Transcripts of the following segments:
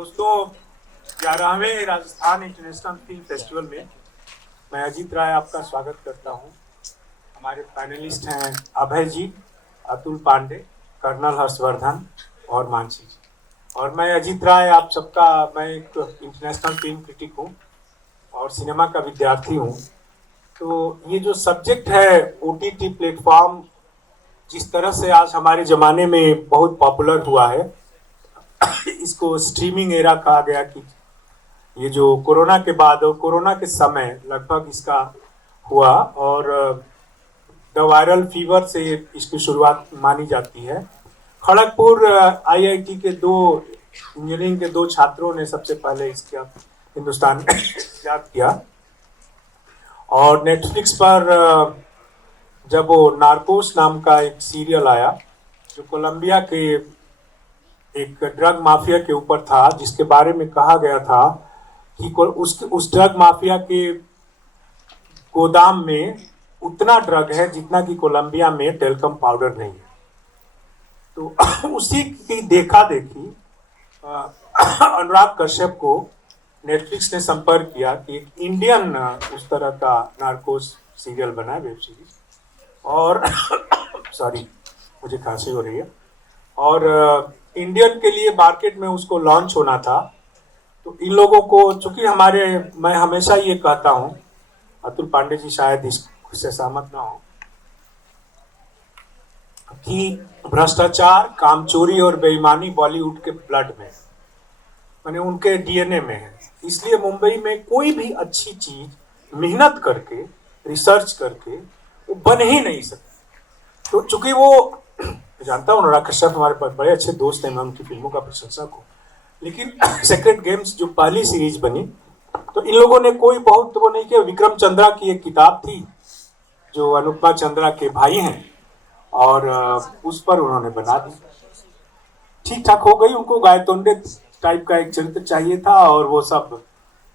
दोस्तों, 11वें Rajasthan international film festival में मैं अजीत राय आपका स्वागत करता हूं। हमारे पैनलिस्ट हैं अभय जी, अतुल पांडे, कर्नल हर्षवर्धन और मानसी जी। और मैं अजीत राय आप सबका, मैं एक इंटरनेशनल फिल्म क्रिटिक हूं और सिनेमा का विद्यार्थी हूं। तो ये जो सब्जेक्ट है ओटीटी प्लेटफॉर्म, जिस तरह से आज हमारे ज़माने में बहुत पॉपुलर हुआ है, इसको स्ट्रीमिंग एरा कहा गया कि ये जो कोरोना के बाद और कोरोना के समय लगभग इसका हुआ और द वायरल फीवर से इसकी शुरुआत मानी जाती है। खड़गपुर आईआईटी के इंजीनियरिंग के दो छात्रों ने सबसे पहले इसका हिंदुस्तान में इजाद किया और नेटफ्लिक्स पर जब वो नार्कोस नाम का एक सीरियल आया जो कोलंबिया के एक ड्रग माफिया के ऊपर था, जिसके बारे में कहा गया था कि उस ड्रग माफिया के गोदाम में उतना ड्रग है जितना कि कोलंबिया में टेल्कम पाउडर नहीं है। तो उसी की देखा देखी अनुराग कश्यप को नेटफ्लिक्स ने संपर्क किया कि एक इंडियन उस तरह का नार्कोस सीरियल बना है, वेब सीरीज। और सॉरी, मुझे खांसी हो रही है। और इंडियन के लिए मार्केट में उसको लॉन्च होना था। तो इन लोगों को, चूंकि मैं हमेशा ये कहता हूं, अतुल पांडे जी शायद इससे सहमत ना हो, कि भ्रष्टाचार, कामचोरी और बेईमानी बॉलीवुड के ब्लड में, माने उनके डीएनए में है। इसलिए मुंबई में कोई भी अच्छी चीज मेहनत करके, रिसर्च करके वो बन ही नहीं सकती। तो चूंकि वो, जानता हूँ अनुराग कश्यप हमारे पास बड़े अच्छे दोस्त हैं, मैं उनकी फिल्मों का प्रशंसक हूँ, लेकिन सेक्रेट गेम्स जो पहली सीरीज बनी, तो इन लोगों ने कोई बहुत वो नहीं किया। विक्रम चंद्रा की एक किताब थी जो अनुपमा चंद्रा के भाई हैं, और उस पर उन्होंने बना दी, ठीक ठाक हो गई। उनको गायतोंडे टाइप का एक चरित्र चाहिए था और वो सब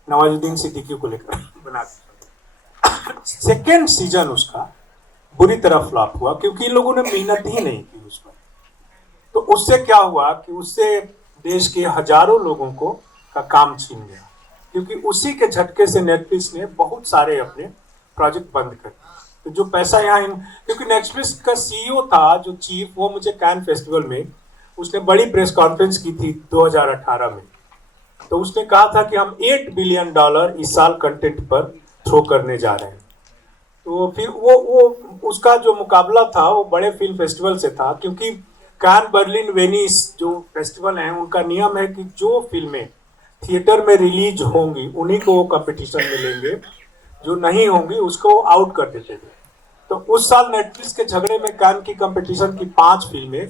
नवाजुद्दीन सिद्दीकी को लेकर बना दिया। सेकेंड सीजन उसका बुरी तरह फ्लॉप हुआ क्योंकि इन लोगों ने मेहनत ही नहीं की उस पर। तो उससे क्या हुआ कि उससे देश के हजारों लोगों को का काम छीन गया, क्योंकि उसी के झटके से नेटफ्लिक्स ने बहुत सारे अपने प्रोजेक्ट बंद कर दिए। तो जो पैसा क्योंकि नेटफ्लिक्स का सीईओ था जो चीफ, वो मुझे कैन फेस्टिवल में उसने बड़ी प्रेस कॉन्फ्रेंस की थी 2018 में। तो उसने कहा था कि हम $8 बिलियन इस साल कंटेंट पर थ्रो करने जा रहे हैं। तो फिर वो उसका जो मुकाबला था वो बड़े फिल्म फेस्टिवल से था, क्योंकि कान, बर्लिन, वेनिस जो फेस्टिवल हैं उनका नियम है कि जो फिल्में थिएटर में रिलीज होंगी उन्हीं को वो कंपटीशन में लेंगे, जो नहीं होंगी उसको आउट कर देते थे। तो उस साल नेटफ्लिक्स के झगड़े में कान की कंपटीशन की 5 फिल्में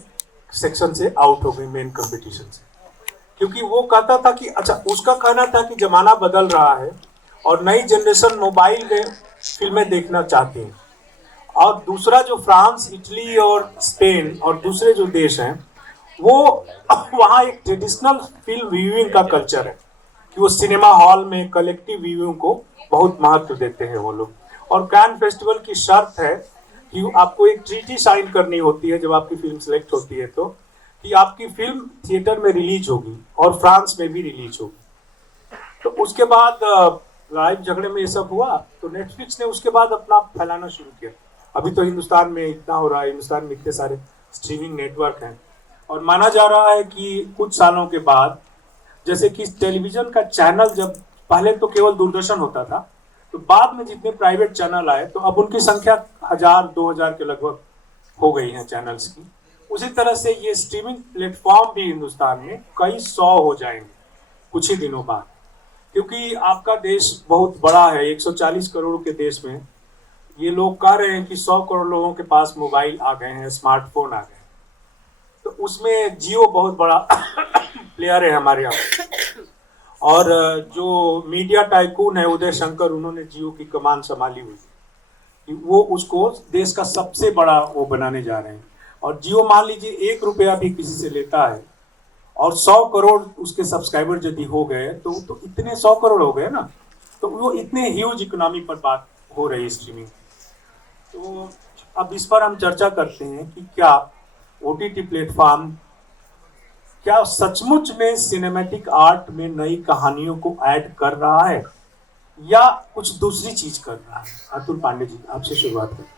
सेक्शन से आउट हो गई, मेन कंपटीशन से, क्योंकि वो कहता था कि अच्छा, उसका कहना था कि जमाना बदल रहा है और नई जनरेशन मोबाइल में फिल्में देखना चाहती हैं। और दूसरा, जो फ्रांस, इटली और स्पेन और दूसरे जो देश हैं, वो वहाँ एक ट्रेडिशनल फिल्म व्यूइंग का कल्चर है कि वो सिनेमा हॉल में कलेक्टिव व्यूइंग को बहुत महत्व देते हैं वो लोग। और कान फेस्टिवल की शर्त है कि आपको एक ट्रीटी साइन करनी होती है जब आपकी फिल्म सेलेक्ट होती है, तो कि आपकी फिल्म थिएटर में रिलीज होगी और फ्रांस में भी रिलीज होगी। तो उसके बाद लाइव झगड़े में ये सब हुआ, तो नेटफ्लिक्स ने उसके बाद अपना फैलाना शुरू किया। अभी तो हिंदुस्तान में इतना हो रहा है, हिंदुस्तान में इतने सारे स्ट्रीमिंग नेटवर्क हैं, और माना जा रहा है कि कुछ सालों के बाद, जैसे कि टेलीविजन का चैनल, जब पहले तो केवल दूरदर्शन होता था, तो बाद में जितने प्राइवेट चैनल आए तो अब उनकी संख्या 1000-2000 के लगभग हो गई है चैनल्स की। उसी तरह से ये स्ट्रीमिंग प्लेटफॉर्म भी हिंदुस्तान में कई 100 हो जाएंगे कुछ ही दिनों बाद, क्योंकि आपका देश बहुत बड़ा है। 140 करोड़ के देश में ये लोग कह रहे हैं कि 100 करोड़ लोगों के पास मोबाइल आ गए हैं, स्मार्टफोन आ गए। तो उसमें जियो बहुत बड़ा प्लेयर है हमारे यहाँ, और जो मीडिया टाइकून है उदय शंकर, उन्होंने जियो की कमान संभाली हुई कि वो उसको देश का सबसे बड़ा वो बनाने जा रहे हैं। और जियो, मान लीजिए, ₹1 भी किसी से लेता है और 100 करोड़ उसके सब्सक्राइबर यदि हो गए, तो इतने 100 करोड़ हो गए ना, तो वो इतने ह्यूज इकोनॉमी पर बात हो रही है स्ट्रीमिंग। तो अब इस पर हम चर्चा करते हैं कि क्या ओटीटी प्लेटफॉर्म क्या सचमुच में सिनेमैटिक आर्ट में नई कहानियों को ऐड कर रहा है या कुछ दूसरी चीज कर रहा है? अतुल पांडे जी, आपसे शुरुआत करें।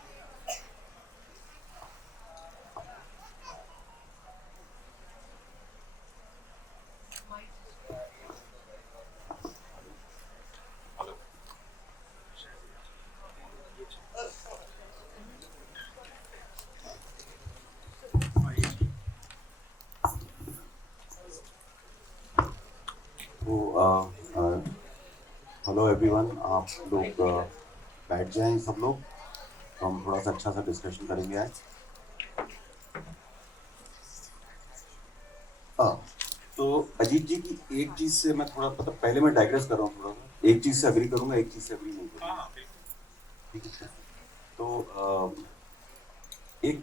हेलो एवरीवन, आप लोग बैठ जाएं सब लोग, तो हम थोड़ा सा अच्छा सा डिस्कशन करेंगे आज। तो अजीत जी की एक चीज से मैं थोड़ा मतलब पहले मैं डाइग्रेस कर रहा हूँ थोड़ा सा, एक चीज से अग्री करूंगा, एक चीज से अग्री नहीं करूंगा। ठीक है। तो एक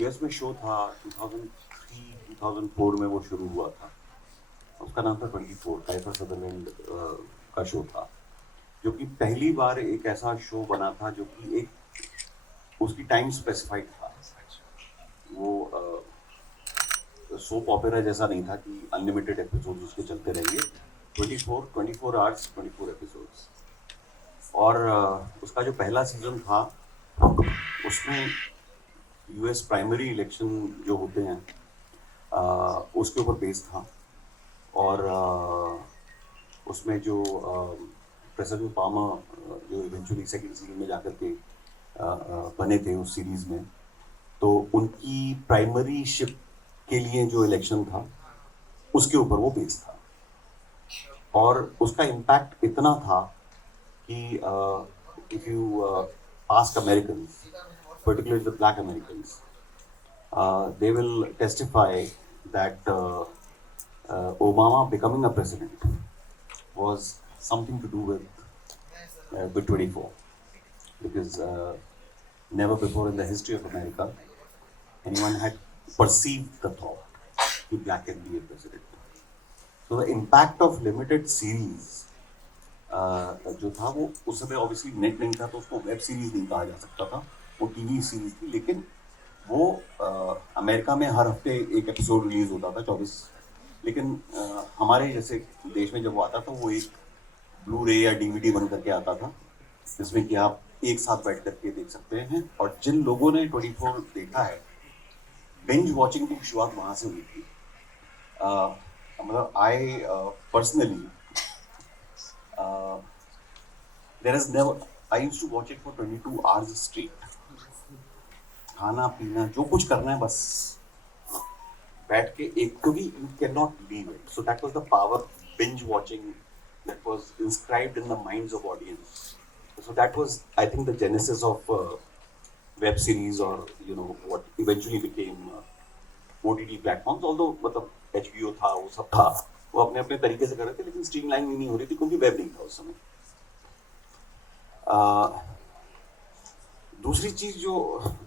यूएस में शो था 2003-2004 में वो शुरू हुआ था। उसका नाम था 24, काइफर सदरलैंड का शो था, जो कि पहली बार एक ऐसा शो बना था जो कि एक उसकी टाइम स्पेसिफाइड था। वो सोप ऑपेरा जैसा नहीं था कि अनलिमिटेड एपिसोड्स उसके चलते रहेंगे। 24 आवर्स 24 एपिसोड्स। और उसका जो पहला सीजन था उसमें यूएस प्राइमरी इलेक्शन जो होते हैं उसके ऊपर बेस्ड था। और उसमें जो प्रेसिडेंट पामर जो इवेंचुअली सेकंड सीजन में जाकर के बने थे उस सीरीज में, तो उनकी प्राइमरी शिप के लिए जो इलेक्शन था उसके ऊपर वो बेस्ड था। और उसका इम्पैक्ट इतना था कि if you ask Americans, particularly the black Americans, they will testify that Obama becoming a president was something to do with 24, because never before in the history of America anyone had perceived the thought that black can be a president. So the impact of limited series जो था वो उस समय obviously net नहीं था, तो उसको web series नहीं कहा जा सकता था, वो टीवी सीरीज थी। लेकिन वो अमेरिका में हर हफ्ते एक एपिसोड रिलीज होता था 24। लेकिन हमारे जैसे देश में जब वो आता था वो एक ब्लू रे या डीवीडी बन करके आता था, जिसमें कि आप एक साथ बैठ करके देख सकते हैं। और जिन लोगों ने 24 देखा है, बिंज वॉचिंग की शुरुआत वहां से हुई थी। मतलब I personally there is never, I used to watch it for 22 hours straight. खाना पीना जो कुछ करना है बस बैठ के एक, क्योंकि you cannot leave it. So that was the power of binge watching that was inscribed in the minds of audience. So that was, I think, the genesis of web series, or what eventually became OTT platforms. Although मतलब HBO था, वो सब था, वो अपने अपने तरीके से कर रहे थे, लेकिन स्ट्रीमलाइन नहीं हो रही थी क्योंकि वेब नहीं था उस समय। दूसरी चीज जो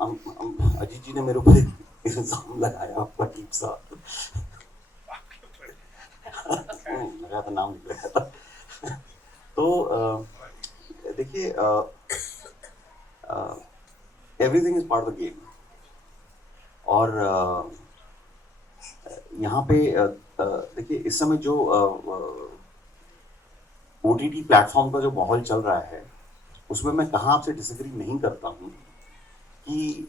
अजीत जी ने मेरे ऊपर इल्जाम लगाया अजीब सा लगा था, नाम निकल गया था। तो देखिए, everything is part of the game. और यहाँ पे देखिए इस समय जो OTT प्लेटफॉर्म का जो माहौल चल रहा है, उसमें मैं कहाँ आपसे डिसएग्री नहीं करता हूँ कि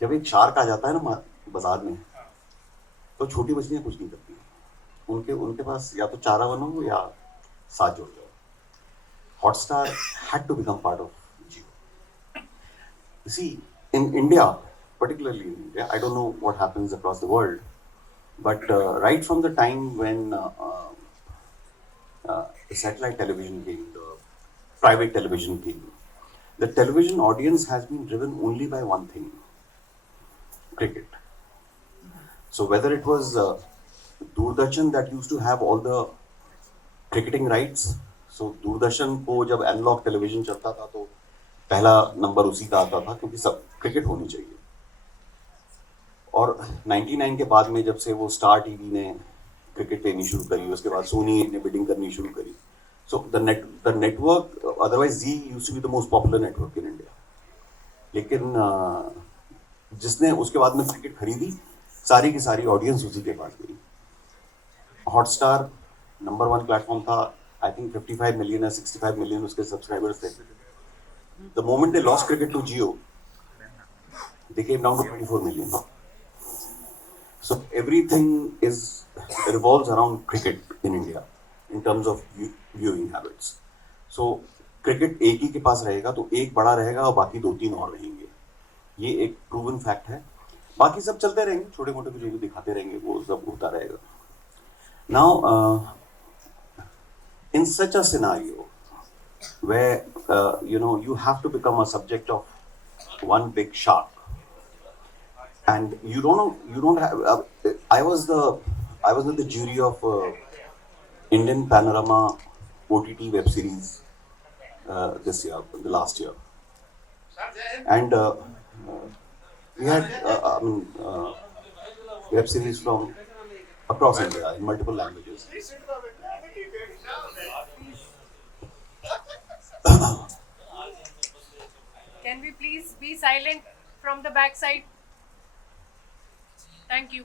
जब एक शार्क आ जाता है ना बाजार में, तो छोटी मछलियां कुछ नहीं करती। उनके उनके पास या तो चारा बनो या साथ जुड़ जाओ। Hotstar had to become part of Jio. You see, in India, particularly in India, I don't know what happens across the world, but right from the time when the satellite television came, the private television came, the television audience has been driven only by one thing: cricket. So whether it was Doordarshan that used to have all the cricketing rights, so Doordarshan को जब analogue television चलता था तो पहला number उसी का आता था, क्योंकि सब क्रिकेट होनी चाहिए। और 99 के बाद में जब से वो स्टार टीवी ने क्रिकेट लेनी शुरू करी, उसके बाद सोनी ने बिडिंग करनी शुरू करी। So the network, otherwise Zee used to be the most popular network in India, लेकिन जिसने उसके बाद में क्रिकेट खरीदी, सारी की सारी ऑडियंस उसी के पास गई। हॉटस्टार नंबर 1 प्लेटफॉर्म था, आई थिंक 55 मिलियन या 65 मिलियन उसके सब्सक्राइबर्स थे। The moment they lost cricket to Jio, they came down to 24 million. So everything revolves around cricket in India in terms of viewing habits. So cricket एक ही के पास रहेगा तो एक बड़ा रहेगा और बाकी 2-3 और रहेंगे, ये एक प्रूवन फैक्ट है। बाकी सब चलते रहेंगे, छोटे मोटे कुछ भी दिखाते रहेंगे, वो सब होता रहेगा। Now in such a scenario where you have to become a subject of one big shark, and you don't have. I was in the jury of Indian Panorama OTT web series this year, the last year, and we had web series from across India in multiple languages. Can we please be silent from the back side? Thank you.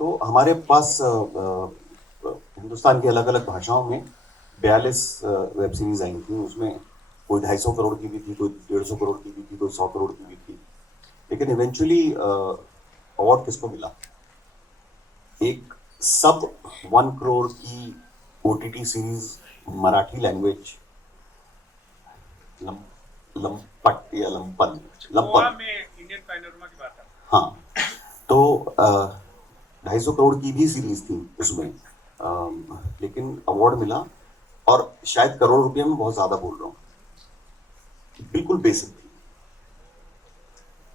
तो हमारे पास हिंदुस्तान की अलग अलग भाषाओं में 42 web series आई थी। उसमें कोई 250 करोड़ की भी थी, कोई 150 करोड़ की भी थी, कोई 100 करोड़ की भी थी। लेकिन इवेंचुअली अवार्ड किसको मिला? एक सब 1 करोड़ की OTT सीरीज मराठी लैंग्वेज, लंपट या लंपन में इंडियन पैनोरमा की बात है। हाँ, तो 250 करोड़ की भी सीरीज थी उसमें, लेकिन अवार्ड मिला। और शायद करोड़ रुपए में बहुत ज्यादा बोल रहा हूँ, बिल्कुल बेसिक थी,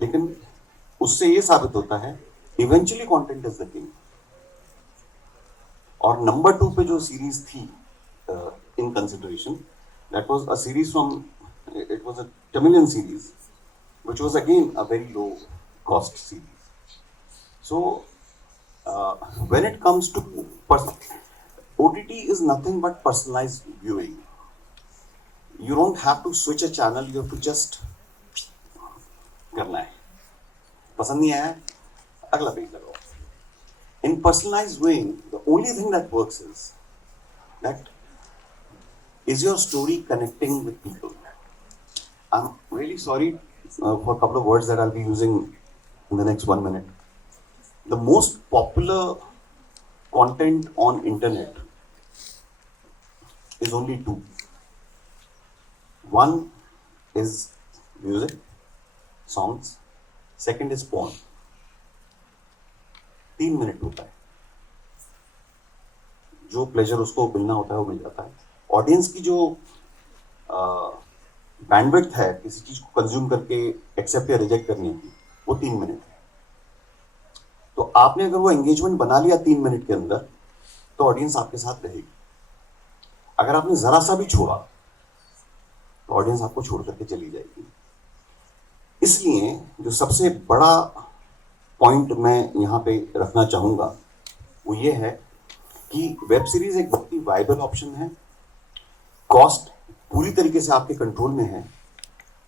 लेकिन उससे ये साबित होता है eventually content is the king. और नंबर 2 पे जो सीरीज थी in consideration, that was a series from, it was a Tamilian series, which was again a very low cost series. So when it comes to OTT is nothing but personalized viewing. You don't have to switch a channel, you have to just करना है, पसंद नहीं आया अगला page लगाओ। In personalized viewing, the only thing that works is your story connecting with people. I'm really sorry for a couple of words that I'll be using in the next 1 minute. The most popular content on internet is only 2. One is music, songs. Second is porn. 3 minute होता है, जो pleasure उसको मिलना होता है वो मिल जाता है। ऑडियंस की जो बैंडविड्थ है किसी चीज को कंज्यूम करके एक्सेप्ट या रिजेक्ट करने की, वो 3 मिनट है। तो आपने अगर वो एंगेजमेंट बना लिया 3 मिनट के अंदर, तो ऑडियंस आपके साथ रहेगी। अगर आपने जरा सा भी छोड़ा तो ऑडियंस आपको छोड़ करके चली जाएगी। इसलिए जो सबसे बड़ा पॉइंट मैं यहाँ पे रखना चाहूंगा वो ये है कि वेब सीरीज एक बहुत ही वायबल ऑप्शन है। कॉस्ट पूरी तरीके से आपके कंट्रोल में है,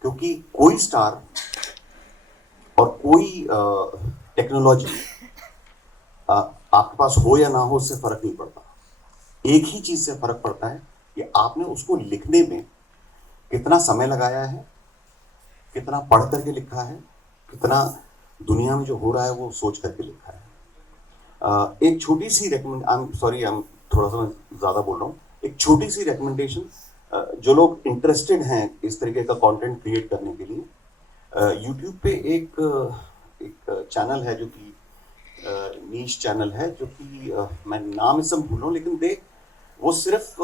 क्योंकि कोई स्टार और कोई टेक्नोलॉजी आपके पास हो या ना हो उससे फर्क नहीं पड़ता। एक ही चीज से फर्क पड़ता है कि आपने उसको लिखने में कितना समय लगाया है, कितना पढ़ करके लिखा है, कितना दुनिया में जो हो रहा है वो सोच करके लिखा है। एक छोटी सी रिकमेंड, थोड़ा सा ज्यादा बोल रहा हूँ, एक छोटी सी रिकमेंडेशन जो लोग इंटरेस्टेड हैं इस तरीके का कंटेंट क्रिएट करने के लिए, यूट्यूब पे एक चैनल है जो कि नीश चैनल है, जो कि मैं नाम इसम भूल रहा हूँ, लेकिन वो सिर्फ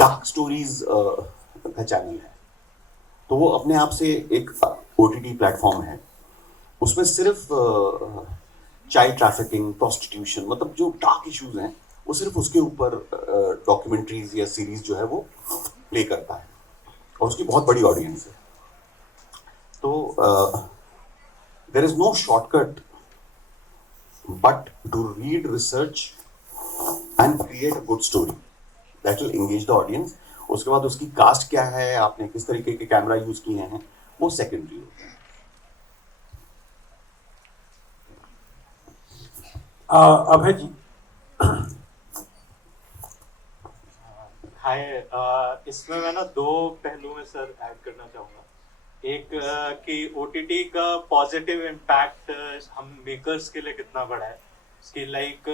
डार्क स्टोरीज का चैनल है। तो वो अपने आप से एक OTT प्लेटफॉर्म है, उसमें सिर्फ चाइल्ड ट्रैफिकिंग, प्रोस्टिट्यूशन, मतलब जो डार्क इश्यूज हैं वो सिर्फ उसके ऊपर डॉक्यूमेंट्रीज या सीरीज जो है वो प्ले करता है, और उसकी बहुत बड़ी ऑडियंस है। तो there is no shortcut but to read, research and create a good story that will engage the audience. उसके बाद उसकी कास्ट क्या है, आपने किस तरीके के कैमरा यूज किए हैं, वो सेकेंडरी होता है। अभय जी। हाय, इसमें मैं ना दो पहलू में सर ऐड करना चाहूँगा। एक कि ओटीटी का पॉजिटिव इम्पैक्ट हम मेकर्स के लिए कितना बड़ा है कि लाइक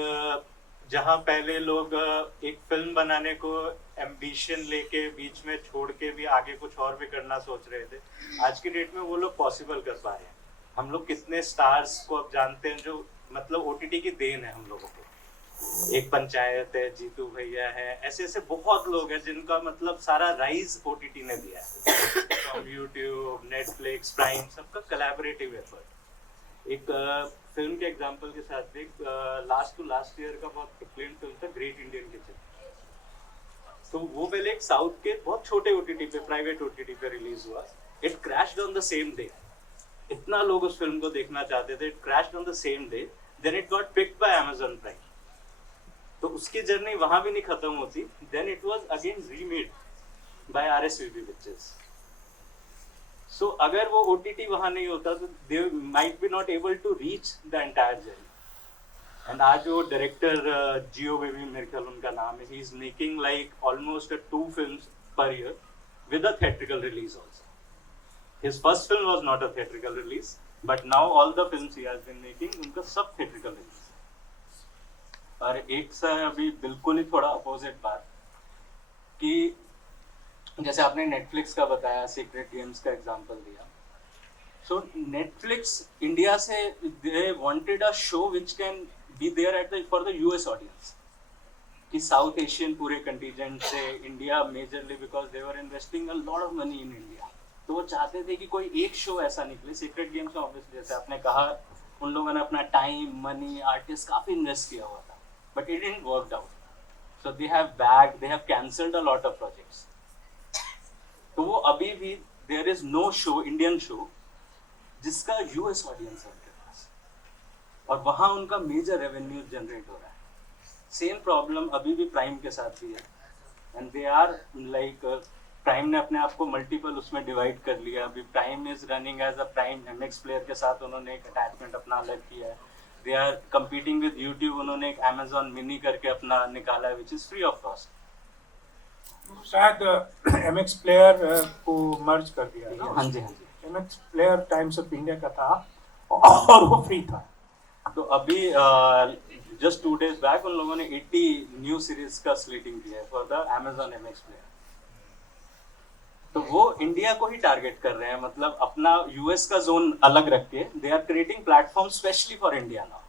जहाँ पहले लोग एक फिल्म बनाने को एम्बिशन लेके बीच में छोड़ के भी आगे कुछ और भी करना सोच रहे थे, आज की डेट में वो लोग पॉसिबल कर पा रहे हैं। हम लोग कितने स्टार्स को अब जानते हैं जो मतलब ओटीटी की देन है हम लोगों को। एक पंचायत है, जीतू भैया है, ऐसे ऐसे बहुत लोग हैं जिनका मतलब सारा राइज ओटीटी ने दिया है। फ्रॉम यूट्यूब, नेटफ्लिक्स, प्राइम, सबका कोलैबोरेटिव एफर्ट। एक फिल्म के एग्जांपल के साथ एक लास्ट टू लास्ट ईयर का बहुत एक्लेम्ड फिल्म था ग्रेट इंडियन किचन। तो वो पहले एक साउथ के बहुत छोटे ओटीटी पे, प्राइवेट ओटीटी पे रिलीज हुआ। It crashed on the same day. इतना लोग उस फिल्म को देखना चाहते थे, it crashed on the same day. Then it got picked by Amazon Prime. तो उसकी जर्नी वहां भी नहीं खत्म होती। Then it was again remade by RSVP pictures. So अगर वो ओटीटी वहां नहीं होता तो they might be not able to reach the entire journey. And आज वो डायरेक्टर जियो बेबी, मेरे ख्याल उनका नाम है, he is making like almost 2 films per year with a theatrical release also. His first film was not a theatrical release, but now all the films he has been making, उनका सब theatrical release. और एक सा अभी बिल्कुल ही थोड़ा opposite बात कि जैसे आपने नेटफ्लिक्स का बताया, सीक्रेट गेम्स का एग्जांपल दिया। सो नेटफ्लिक्स इंडिया से they wanted a show which can be there at the for the US audience, कि साउथ एशियन पूरे कंटीजेंट से India majorly because they were investing a lot of money in India. तो वो चाहते थे कि कोई एक शो ऐसा निकले। सीक्रेट गेम्स में ऑब्वियसली जैसे आपने कहा, उन लोगों ने अपना टाइम, मनी, आर्टिस्ट काफी इन्वेस्ट किया हुआ था, but it didn't work out. So they have cancelled a lot of projects. तो वो अभी भी there is no show, Indian show, जिसका US ऑडियंस है उनके पास, और वहाँ उनका मेजर रेवेन्यू जनरेट हो रहा है। सेम प्रॉब्लम अभी भी प्राइम के साथ भी है। And they are like, Prime ने अपने आप को मल्टीपल उसमें डिवाइड कर लिया। अभी Prime is running as a Prime MX Player के साथ उन्होंने एक अटैचमेंट अपना अलग किया है। They are competing with YouTube, उन्होंने एक अमेजॉन मिनी करके अपना निकाला है which is free of cost. शायद एमएक्स प्लेयर को मर्ज कर दिया ना। हाँ जी, हाँ जी। MX Player Times of India का था और वो फ्री था। तो अभी जस्ट 2 days बैक उन लोगों ने 80 न्यू सीरीज का स्लेटिंग किया है for the Amazon MX player. तो वो इंडिया को ही टारगेट कर रहे हैं, मतलब अपना यूएस का जोन अलग रख के they are creating platform specially for India now,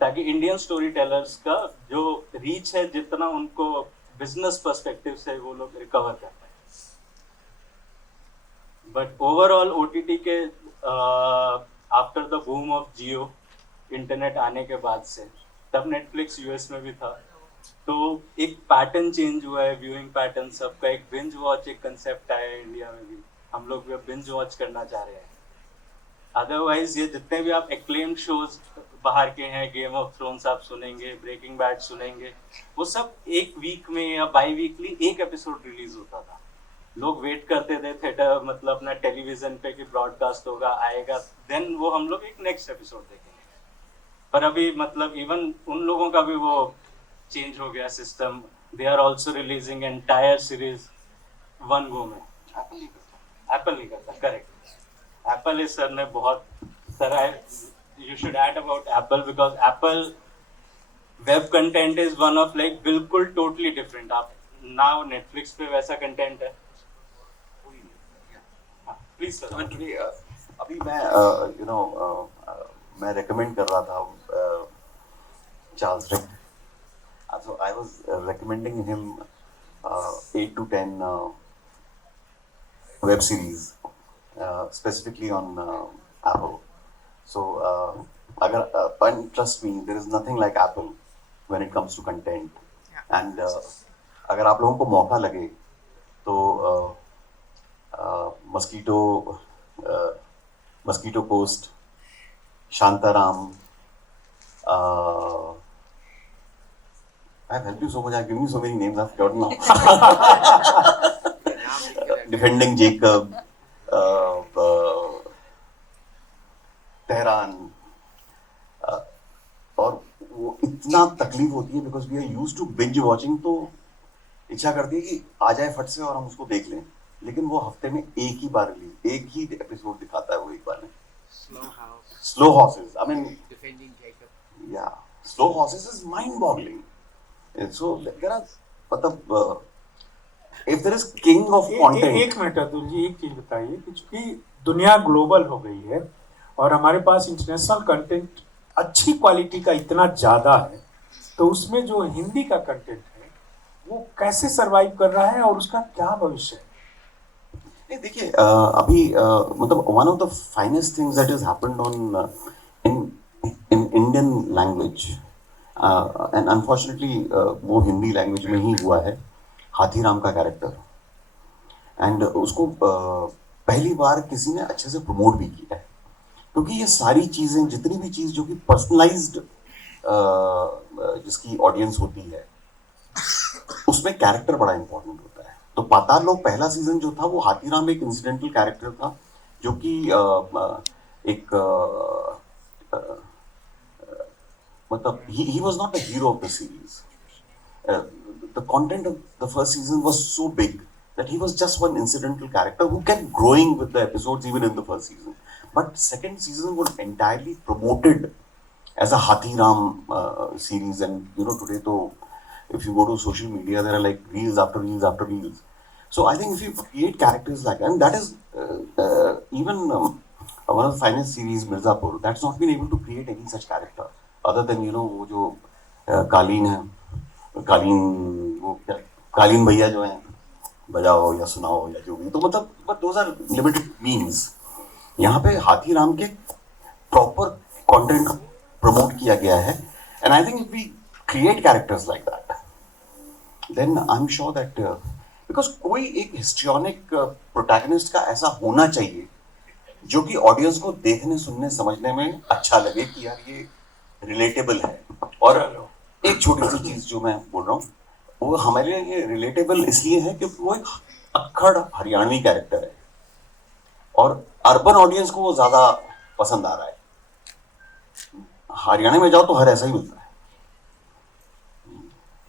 ताकि इंडियन स्टोरी टेलर्स का जो रीच है, जितना उनको बिजनेस पर्सपेक्टिव से वो लोग रिकवर कर पाए। बट ओवरऑल ओटीटी के after the boom of Jio, internet आने के बाद से, तब नेटफ्लिक्स यूएस में भी था, तो एक पैटर्न चेंज हुआ है, व्यूइंग पैटर्न सबका। एक बिंज वॉच एक कंसेप्ट आया है इंडिया में भी, हम लोग भी बिंज वॉच करना चाह रहे हैं। अदरवाइज ये जितने भी आप एक्लेम्ड शोज बाहर के हैं, गेम ऑफ थ्रोन्स आप सुनेंगे, ब्रेकिंग बैड सुनेंगे, वो सब एक वीक में या बाई वीकली एक एपिसोड रिलीज होता था। लोग वेट करते थे थिएटर, मतलब अपना टेलीविजन पे कि ब्रॉडकास्ट होगा, आएगा, देन वो हम लोग एक नेक्स्ट एपिसोड देखेंगे। पर अभी मतलब इवन उन लोगों का भी वो चेंज हो गया system. They are also releasing entire series one go में। एप्पल नहीं करता, करेक्ट। एप्पल इस सर ने बहुत सर है, you should add about Apple because Apple web content is one of like बिल्कुल टोटली डिफरेंट। आप ना नेटफ्लिक्स पे वैसा कंटेंट है। Please sir. अभी मैं मैं रेकमेंड कर रहा था Charles Rick. So I was recommending him 8 to 10 web series, specifically on Apple. So, and trust me, there is nothing like Apple when it comes to content. And अगर आप लोगों को मौका लगे तो mosquito post, Shantaram, I've helped you so much. I've given you so many names. I've forgotten now. Defending Jacob, Tehran, और इतना तकलीफ होती है because we are used to binge watching, तो इच्छा करती है कि आ जाए फट से और हम उसको देख लें, लेकिन वो हफ्ते में एक ही एपिसोड दिखाता है वो एक बार में. Slow horses, I mean, defending Jacob. yeah, slow horses is mind-boggling. And so there are, मतलब if there is king of content. एक मिनट अतुल जी, एक चीज बताइए कि चूंकि दुनिया ग्लोबल हो गई है और हमारे पास इंटरनेशनल कंटेंट अच्छी क्वालिटी का इतना ज्यादा है, तो उसमें जो हिंदी का कंटेंट है वो कैसे सरवाइव कर रहा है और उसका क्या भविष्य है? देखिए अभी मतलब one of the finest things that is happened on in Indian language and unfortunately वो हिंदी लैंग्वेज में ही हुआ है, हाथीराम का कैरेक्टर. एंड उसको पहली बार किसी ने अच्छे से प्रमोट भी किया है, क्योंकि ये सारी चीज़ें, जितनी भी चीज़ जो कि पर्सनलाइज्ड जिसकी ऑडियंस होती है, उसमें कैरेक्टर बड़ा इंपॉर्टेंट होता है. तो पाताल लोक पहला सीजन जो था वो हाथीराम एक इंसिडेंटल कैरेक्टर था, जो कि एक मतलब he was not the hero of the series. The content of the first season was so big that he was just one incidental character who kept growing with the episodes even in the first season. But second season was entirely promoted as a Hathiram series, and you know today though, if you go to social media, there are like reels after reels after reels. So I think if you create characters like that, and that is even one of the finest series, Mirzapur, that's not been able to create any such character other than you know वो जो कालीन है, कालीन भैया जो हैं, बजाओ या सुनाओ या जो भी, तो मतलब but those are limited means. यहाँ पे हाथीराम के प्रॉपर कंटेंट प्रमोट किया गया है, and I think if we create characters like that, then I'm sure that because कोई एक हिस्ट्रियोनिक प्रोटैगनिस्ट का ऐसा होना चाहिए जो कि ऑडियंस को देखने, सुनने, समझने में अच्छा लगे कि यार ये रिलेटेबल है. और एक छोटी सी चीज जो मैं बोल रहा हूँ वो हमारे लिए रिलेटेबल इसलिए है क्योंकि वो एक अक्खड़ हरियाणवी कैरेक्टर है और अर्बन ऑडियंस को वो ज्यादा पसंद आ रहा है. हरियाणा में जाओ तो हर ऐसा ही मिलता है,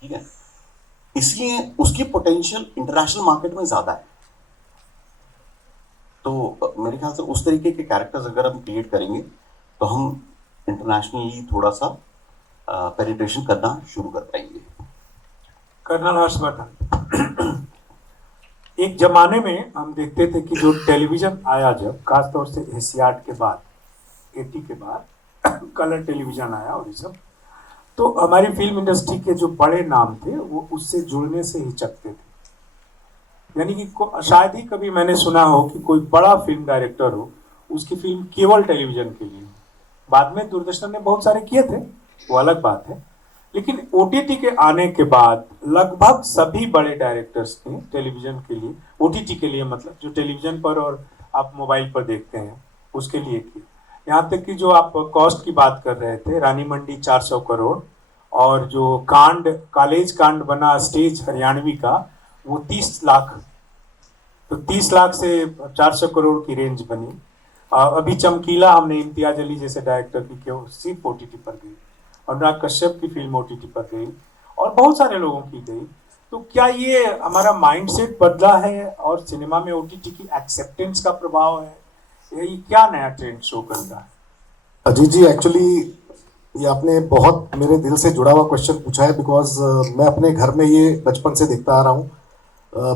ठीक है, इसलिए उसकी पोटेंशियल इंटरनेशनल मार्केट में ज्यादा है. तो मेरे ख्याल से उस तरीके के कैरेक्टर्स अगर हम क्रिएट करेंगे तो हम इंटरनेशनली थोड़ा सा पेनिट्रेशन करना शुरू कर पाएंगे. कर्नल हर्षवर्धन, एक जमाने में हम देखते थे कि जो टेलीविजन आया, जब खासतौर से एशियाड के बाद, 80 के बाद कलर टेलीविजन आया और ये सब, तो हमारी फिल्म इंडस्ट्री के जो बड़े नाम थे वो उससे जुड़ने से हिचकते थे. यानी कि शायद ही कभी मैंने सुना हो कि कोई बड़ा फिल्म डायरेक्टर हो, उसकी फिल्म केवल टेलीविजन के लिए. बाद में दूरदर्शन ने बहुत सारे किए थे, वो अलग बात है, लेकिन ओटीटी के आने के बाद लगभग सभी बड़े डायरेक्टर्स ने टेलीविजन के लिए, ओटीटी के लिए मतलब जो टेलीविजन पर और आप मोबाइल पर देखते हैं उसके लिए किए. यहाँ तक कि जो आप कॉस्ट की बात कर रहे थे, रानी मंडी 400 करोड़, और जो कॉलेज कांड बना स्टेज हरियाणवी का वो 30 लाख, तो 30 लाख से 400 करोड़ की रेंज बनी. अभी चमकीला हमने इम्तियाज अली जैसे डायरेक्टर की क्यों सिर्फ ओटीटी पर गई, अनुराग कश्यप की फिल्म ओटीटी पर गई और बहुत सारे लोगों की गई. तो क्या ये हमारा माइंडसेट बदला है और सिनेमा में ओटीटी की एक्सेप्टेंस का प्रभाव है, ये क्या नया ट्रेंड शो करता है? अजीत जी, एक्चुअली ये आपने बहुत मेरे दिल से जुड़ा हुआ क्वेश्चन पूछा है, बिकॉज मैं अपने घर में ये बचपन से देखता आ रहा हूँ.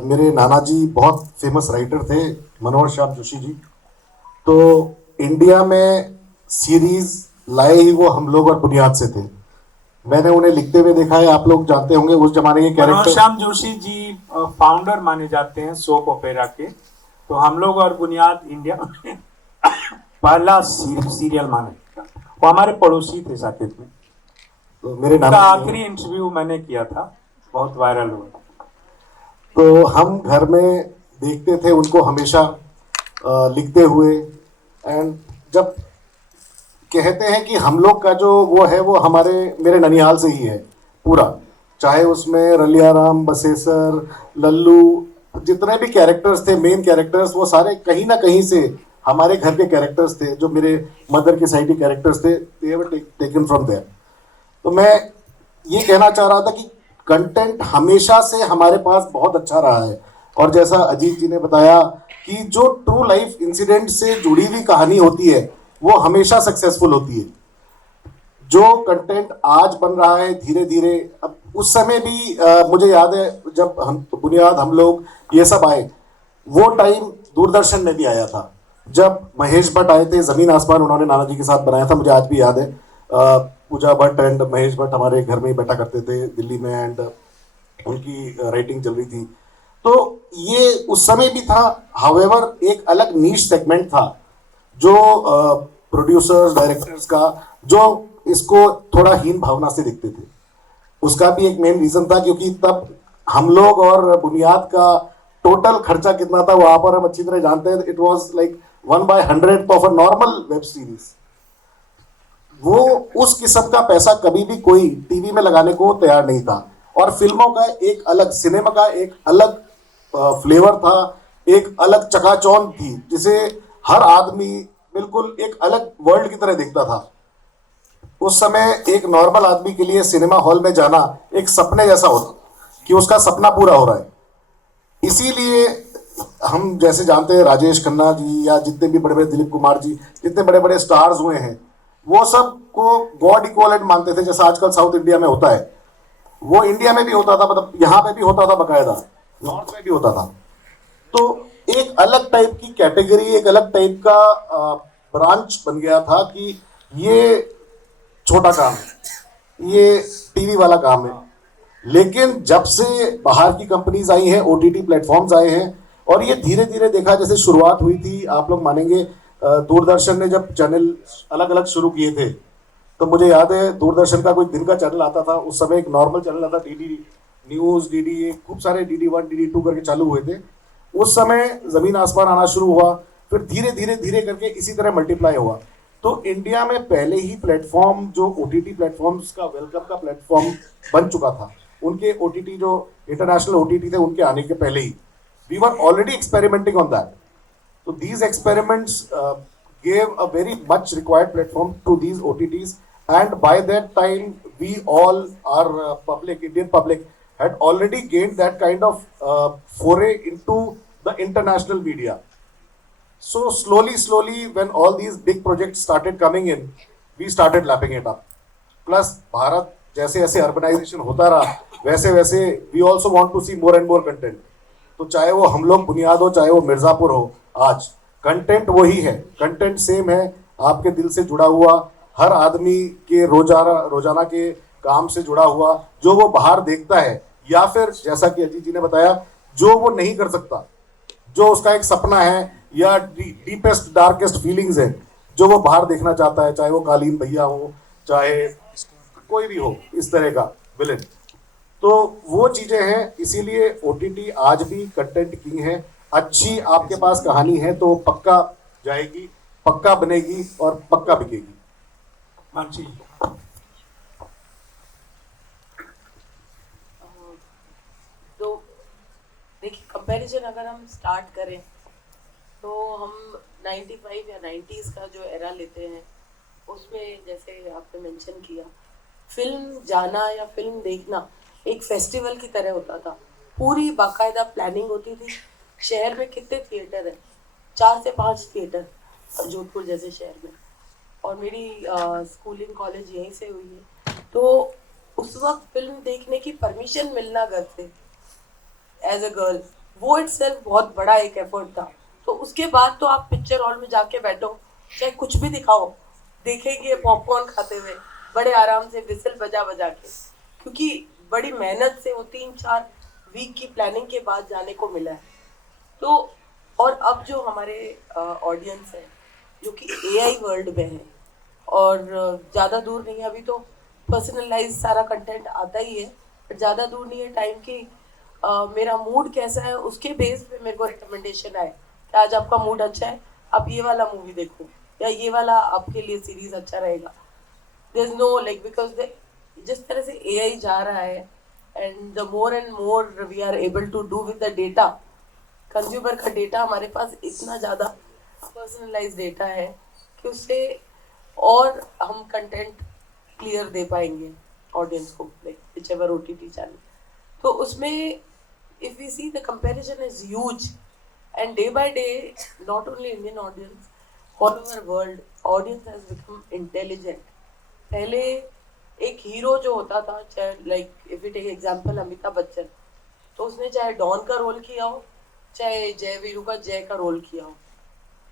मेरे नाना जी बहुत फेमस राइटर थे, मनोहर श्याम जोशी जी. तो इंडिया में सीरीज लाए ही वो हम लोग और बुनियाद से थे. मैंने उन्हें लिखते हुए देखा है, आप लोग जानते होंगे उस जमाने के कैरेक्टर. मनोहर श्याम जोशी जी फाउंडर माने जाते हैं सोप ओपेरा के, तो हम लोग और बुनियाद इंडिया में पहला सीरियल माना जाता है. वो हमारे पड़ोसी थे साकेत में. तो मेरे उनका नाना आखिरी इंटरव्यू मैंने किया था, बहुत वायरल हुआ. तो हम घर में देखते थे उनको हमेशा लिखते हुए. एंड जब कहते हैं कि हम लोग का जो वो है वो मेरे ननिहाल से ही है पूरा, चाहे उसमें रलिया राम, बसेसर, लल्लू, जितने भी कैरेक्टर्स थे, मेन कैरेक्टर्स, वो सारे कहीं ना कहीं से हमारे घर के कैरेक्टर्स थे. जो मेरे मदर के साइड के कैरेक्टर्स थे, दे वर टेकन फ्रॉम देयर. तो मैं ये कहना चाह रहा था कि कंटेंट हमेशा से हमारे पास बहुत अच्छा रहा है, और जैसा अजीत जी ने बताया कि जो ट्रू लाइफ इंसिडेंट से जुड़ी हुई कहानी होती है वो हमेशा सक्सेसफुल होती है। जो कंटेंट आज बन रहा है धीरे धीरे, अब उस समय भी मुझे याद है जब हम बुनियाद हम लोग ये सब आए, वो टाइम दूरदर्शन में भी आया था जब महेश भट्ट आए थे, जमीन आसमान उन्होंने नाना जी के साथ बनाया था, मुझे आज भी याद है। पूजा भट्ट एंड महेश भट्ट हमारे घर में ही बैठा करते थे दिल्ली में, एंड उनकी राइटिंग चल रही थी, तो ये उस समय भी था। हाउएवर एक अलग नीश सेगमेंट था जो प्रोड्यूसर्स डायरेक्टर्स का, जो इसको थोड़ा हीन भावना से देखते थे। उसका भी एक मेन रीजन था क्योंकि तब हम लोग और बुनियाद का टोटल खर्चा कितना था वहां पर हम अच्छी तरह जानते हैं। It was like 1/100th of a normal web series. वो उस किस्म का पैसा कभी भी कोई टीवी में लगाने को तैयार नहीं था। और फिल्मों का एक अलग, सिनेमा का एक अलग फ्लेवर था, एक अलग चकाचौंध थी जिसे हर आदमी बिल्कुल एक अलग वर्ल्ड की तरह देखता था। उस समय एक नॉर्मल आदमी के लिए सिनेमा हॉल में जाना एक सपने जैसा होता कि उसका सपना पूरा हो रहा है। इसीलिए हम जैसे जानते हैं राजेश खन्ना जी या जितने भी बड़े बड़े, दिलीप कुमार जी, जितने बड़े बड़े स्टार्स हुए हैं, वो सब को गॉड इक्वलेंट मानते थे। जैसा आजकल साउथ इंडिया में होता है, वो इंडिया में भी होता था, मतलब यहाँ पे भी होता था, बकायदा नॉर्थ में भी होता था। तो एक अलग टाइप की कैटेगरी, एक अलग टाइप का ब्रांच बन गया था कि ये छोटा काम है, ये टीवी वाला काम है। लेकिन जब से बाहर की कंपनीज आई हैं, ओटीटी प्लेटफॉर्म्स आए हैं, और ये धीरे धीरे देखा, जैसे शुरुआत हुई थी, आप लोग मानेंगे दूरदर्शन ने जब चैनल अलग अलग शुरू किए थे, तो मुझे याद है दूरदर्शन का कोई दिन का चैनल आता था। उस समय एक नॉर्मल चैनल आता, डीडी न्यूज़, डीडी, खूब सारे DD1 DD2 करके चालू हुए थे। उस समय जमीन आसमान आना शुरू हुआ, फिर धीरे धीरे धीरे करके इसी तरह मल्टीप्लाई हुआ। तो इंडिया में पहले ही प्लेटफॉर्म, जो ओटीटी प्लेटफॉर्म्स का वेलकम का प्लेटफॉर्म बन चुका था, उनके ओटीटी जो इंटरनेशनल ओटीटी थे उनके आने के पहले ही we were already experimenting on that. So these experiments gave a very much required platform to these OTTs, and by that time we all, our public, Indian public, had already gained that kind of foray into the international media. So slowly when all these big projects started coming in, we started lapping it up. Plus Bharat जैसे जैसे urbanization होता रहा, वैसे वैसे we also want to see more and more content. तो चाहे वो हम लोग बुनियाद हो, चाहे वो मिर्जापुर हो, आज कंटेंट वही है, कंटेंट सेम है, आपके दिल से जुड़ा हुआ, हर आदमी के रोजाना के काम से जुड़ा हुआ, जो वो बाहर देखता है, या फिर जैसा कि अजीत जी ने बताया, जो वो नहीं कर सकता, जो उसका एक सपना है या डीपेस्ट डार्केस्ट फीलिंग्स है, जो वो बाहर देखना चाहता है, चाहे वो कालीन भैया हो, चाहे कोई भी हो इस तरह का विलेन, तो वो चीजें हैं। इसीलिए ओटीटी आज भी कंटेंट किंग है। अच्छी आपके पास कहानी है तो पक्का जाएगी, पक्का बनेगी और पक्का बिकेगी। मानसी, तो देखिए, कंपैरिजन अगर हम स्टार्ट करें तो हम 95 या 90s का जो एरा लेते हैं, उसमें जैसे आपने मेंशन किया, फिल्म जाना या फिल्म देखना एक फेस्टिवल की तरह होता था। पूरी बाकायदा प्लानिंग होती थी। शहर में कितने थिएटर हैं? 4 से 5 थिएटर जोधपुर जैसे शहर में, और मेरी स्कूलिंग कॉलेज यहीं से हुई है। तो उस वक्त फिल्म देखने की परमिशन मिलना घर से एज अ गर्ल, वो इटसेल्फ बहुत बड़ा एक एफर्ट था। तो उसके बाद तो आप पिक्चर हॉल में जाके बैठो, चाहे कुछ भी दिखाओ, देखेंगे पॉपकॉर्न खाते हुए बड़े आराम से, विसल बजा बजा के, क्योंकि बड़ी मेहनत से वो 3-4 वीक की प्लानिंग के बाद जाने को मिला है। तो और अब जो हमारे ऑडियंस है जो कि AI वर्ल्ड में है, और ज़्यादा दूर नहीं है, अभी तो पर्सनलाइज सारा कंटेंट आता ही है, पर ज़्यादा दूर नहीं है टाइम की मेरा मूड कैसा है उसके बेस पे मेरे को रिकमेंडेशन आए कि आज आपका मूड अच्छा है, आप ये वाला मूवी देखो, या ये वाला आपके लिए सीरीज अच्छा रहेगा। There is no like, because जिस तरह से AI जा रहा है, and the more and more we are able to do with the data, consumer का डेटा हमारे पास इतना ज़्यादा पर्सनलाइज डेटा है कि उससे और हम कंटेंट क्लियर दे पाएंगे ऑडियंस को, लाइक व्हिचएवर ओटीटी चैनल. तो उसमें if we see the comparison is huge, and day by day not only Indian audience, all over world audience has become intelligent. पहले एक हीरो जो होता था, चाहे like if you take example Amitabh Bachchan, तो उसने चाहे डॉन का रोल किया हो, चाहे जय वीरू का जय का रोल किया हो,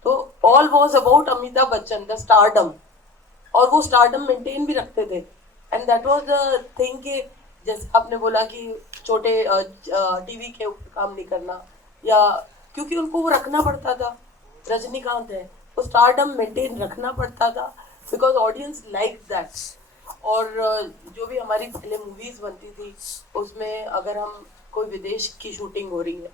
तो all was about Amitabh Bachchan, the stardom. और वो स्टारडम मेंटेन भी रखते थे. And that was the thing कि जैसे आपने बोला कि छोटे टीवी के ऊपर काम नहीं करना, या क्योंकि उनको वो रखना पड़ता था. रजनीकांत है, वो स्टारडम मेंटेन रखना पड़ता था बिकॉज ऑडियंस लाइक दैट. और जो भी हमारी पहले मूवीज बनती थी उसमें अगर हम कोई विदेश की शूटिंग हो रही है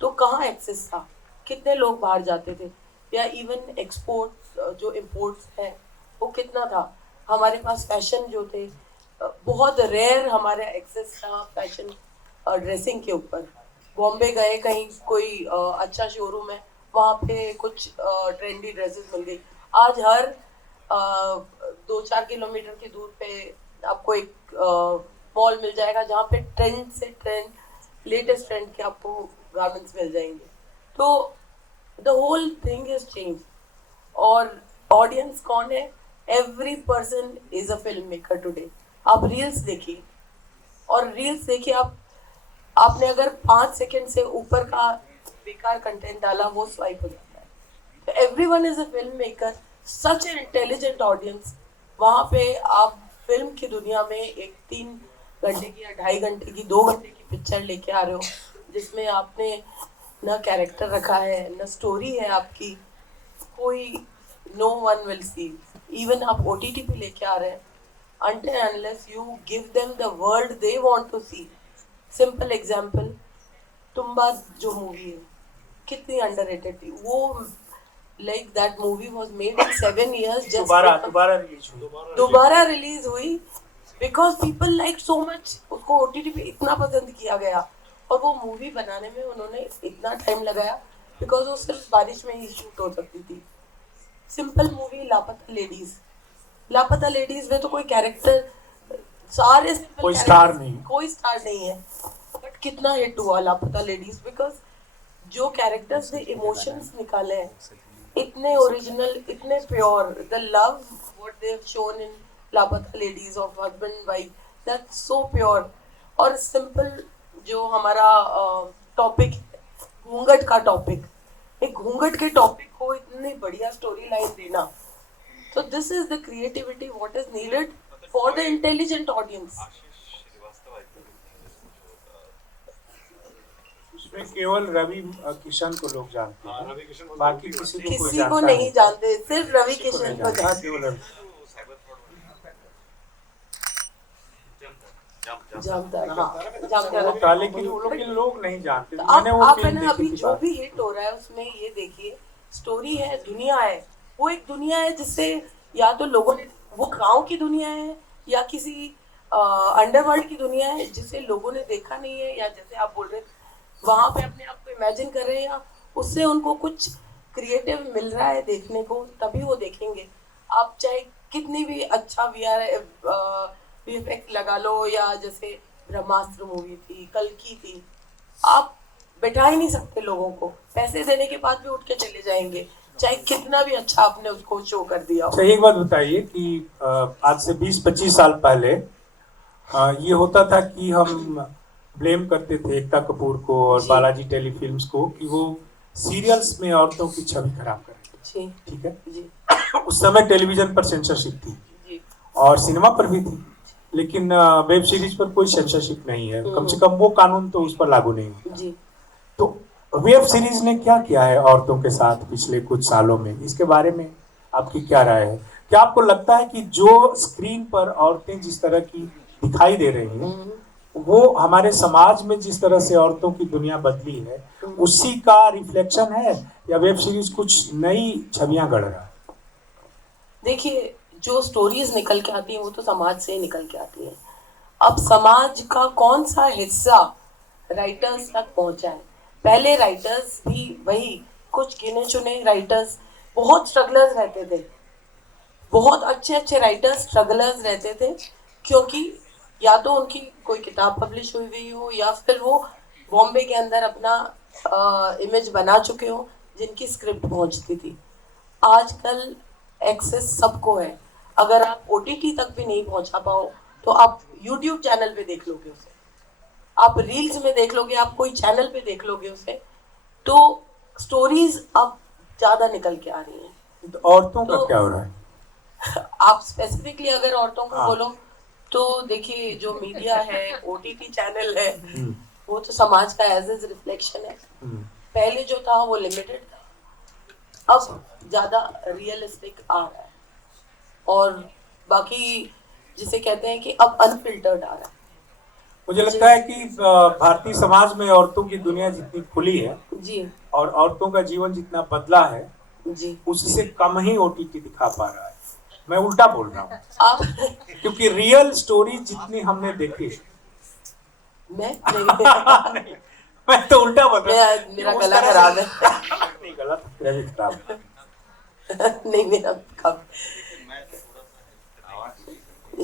तो कहाँ एक्सेस था, कितने लोग बाहर जाते थे, या इवन एक्सपोर्ट जो इम्पोर्ट्स है वो कितना था. हमारे पास फैशन जो थे बहुत रेयर हमारे एक्सेस था फैशन ड्रेसिंग के ऊपर. बॉम्बे गए कहीं कोई अच्छा शोरूम है, वहाँ पे कुछ ट्रेंडी ड्रेसेस मिल गई. आज हर 2-4 किलोमीटर की दूर पे आपको एक मॉल मिल जाएगा जहाँ पे ट्रेंड से ट्रेंड, लेटेस्ट ट्रेंड के आपको गारमेंट्स मिल जाएंगे. तो the whole thing is change. और ऑडियंस कौन है? Every person is a film maker today. आप रील्स देखिए, और रील्स देखिए आपने अगर 5 सेकंड से ऊपर का बेकार कंटेंट डाला वो स्वाइप हो जाता है. तो everyone is a film maker, such an intelligent audience. वहाँ पे आप फिल्म की दुनिया में एक 3 घंटे की या 2.5 घंटे की 2 घंटे की पिक्चर लेके आ रहे हो जिसमें आपने न कैरेक्टर रखा है, न स्टोरी है आपकी, कोई no one will see. Even आप ओटीटी पे लेके आ रहे हैं, until unless you give them the world they want to see. Simple example, तुम्बा जो मूवी है कितनी अंडररेटेड थी वो. Like that movie was made in 7 years just दोबारा रिलीज हुई because people liked so much. उसको ओटीटी पे इतना पसंद किया गया और वो मूवी बनाने में उन्होंने इतना टाइम लगाया because वो सिर्फ बारिश में ही शूट हो सकती थी. सिंपल मूवी लापता लेडीज. लापता लेडीज में तो कोई कैरेक्टर, सारे कोई स्टार नहीं है, बट कितना हिट हुआ लापता लेडीज बिकॉज जो कैरेक्टर्स ने इमोशंस निकाले हैं इतने ओरिजिनल, इतने pure. The love what they have shown in Laapataa Ladies of husband wife, that's so pure. और सिंपल जो हमारा टॉपिक, घूंघट का टॉपिक, एक घूंघट के टॉपिक को इतनी बढ़िया स्टोरी लाइन देना. So this is the creativity what is needed for the intelligent audience. उसमें केवल रवि किशन को लोग जानते हैं, बाकी किसी को कोई किसी को नहीं जानते, सिर्फ रवि किशन को जानते हैं. जामतारा, लेकिन लोग नहीं जानते. मैंने वो आप है ना अभी जो भी हिट हो रहा है उसमें ये देखिए, स्टोरी है, दुनिया है. वो एक दुनिया है जिससे या तो लोगों ने, वो गांव की दुनिया है या किसी अंडरवर्ल्ड की दुनिया है जिसे लोगों ने देखा नहीं है, या जैसे आप बोल रहे वहां पे अपने आप को इमेजिन कर रहे हैं, या उससे उनको कुछ क्रिएटिव मिल रहा है देखने को, तभी वो देखेंगे. आप चाहे कितनी भी अच्छा वीएफएक्स लगा लो, या जैसे ब्रह्मास्त्र मूवी थी, कल्कि थी, आप बैठा ही नहीं सकते लोगों को. पैसे देने के बाद भी उठ के चले जाएंगे चाहे कितना भी अच्छा आपने उसको शो कर दिया हो. अच्छा, एक बात बताइए कि आज से 20-25 साल पहले ये होता था कि हम ब्लेम करते थे एकता कपूर को और बालाजी टेलीफिल्म्स को कि वो सीरियल्स में औरतों की छवि खराब कर रहे हैं. ठीक है जी. उस समय टेलीविजन पर सेंसरशिप थी जी. और सिनेमा पर भी थी, लेकिन वेब सीरीज पर कोई सेंसरशिप नहीं है. कम से कम वो कानून तो उस पर लागू नहीं होता. जी. तो वेब सीरीज ने क्या किया है औरतों के साथ पिछले कुछ सालों में, इसके बारे में आपकी क्या राय है? क्या आपको लगता है कि जो स्क्रीन पर औरतें जिस तरह की दिखाई दे रही हैं वो हमारे समाज में जिस तरह से औरतों की दुनिया बदली है उसी का रिफ्लेक्शन है, या वेब सीरीज कुछ नई छवियां गढ़ रहा है? देखिए, जो स्टोरीज निकल के आती हैं वो तो समाज से ही निकल के आती हैं. अब समाज का कौन सा हिस्सा राइटर्स तक पहुंचा है? पहले राइटर्स भी वही कुछ गिने चुने राइटर्स, बहुत स्ट्रगलर्स रहते थे, बहुत अच्छे राइटर्स स्ट्रगलर्स रहते थे, क्योंकि या तो उनकी कोई किताब पब्लिश हुई हो या फिर वो बॉम्बे के अंदर अपना इमेज बना चुके हो जिनकी स्क्रिप्ट पहुंचती थी। आजकल एक्सेस सबको है। अगर आप ओटीटी तक भी नहीं पहुंचा पाओ तो आप यूट्यूब चैनल पे देख लोगे उसे, आप रील्स में देख लोगे, आप कोई चैनल पे देख लोगे उसे। तो स्टोरीज अब ज्यादा निकल के आ रही हैं। तो औरतों का तो- क्या हो रहा है? आप स्पेसिफिकली अगर औरतों को हाँ। बोलो तो देखिए, जो मीडिया है, ओटीटी चैनल है, वो तो समाज का एज इज रिफ्लेक्शन है। पहले जो था वो लिमिटेड था, अब ज्यादा रियलिस्टिक आ रहा है। और बाकी जिसे कहते हैं कि अब अनफिल्टर्ड आ रहा मुझे लगता है कि भारतीय समाज में औरतों की दुनिया जितनी खुली है है। जी और औरतों का जीवन जितना बदला है, जी। उससे कम ही ओटीटी दिखा पा रहा है। मैं उल्टा बोल रहा हूँ, आप क्योंकि रियल स्टोरी जितनी हमने देखी मैं नहीं, नहीं, मैं तो उल्टा बोल रहा हूँ। मेरा उस गला तरह खराब से- है। नहीं, गला तो मेरा भी खराब है। नहीं मेरा कब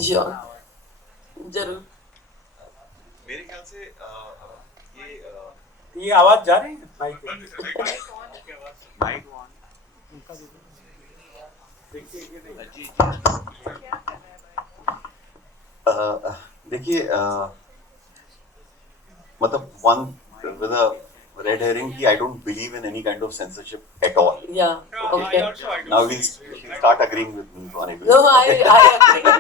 श्योर जरूर। मेरे ख्याल से ये आवाज जा रही है माइक पे? माइक देखिए मतलब one with a red herring कि I don't believe in any kind of censorship at all. Yeah, okay. Now we'll start agreeing with me on it. No, I agree.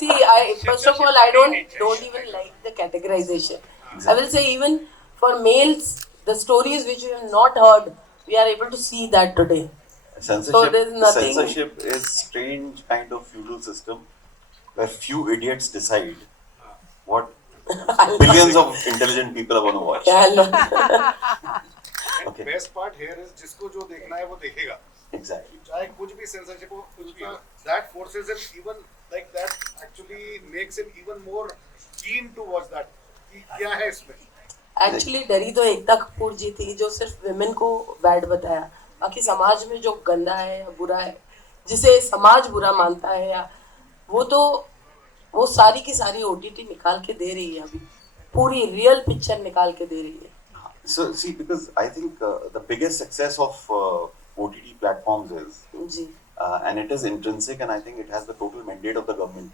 See, first of all, I don't even like the categorization. I will say even for males, the stories which we have not heard, we are able to see that today. Censorship, So there's nothing- censorship is strange kind of feudal system where few idiots decide what billions of intelligent people are going to watch. Yeah, no. Okay. Best part here is जिसको जो देखना है वो देखेगा, Exactly. चाहे कुछ भी censorship हो, उसका that forces him even like that actually makes him even more keen to watch that कि क्या है इसमें. एक्चुअली डरी तो एकता कपूर जी थी जो सिर्फ विमेन को बैड बताया। बाकी समाज में जो गंदा है या बुरा है, जिसे समाज बुरा मानता है, या वो सारी की सारी ओटीटी निकाल के दे रही है। अभी पूरी रियल पिक्चर निकाल के दे रही है। So see, because I think the biggest success of OTT platforms is, ji and it is intrinsic, and I think it has the total mandate of the government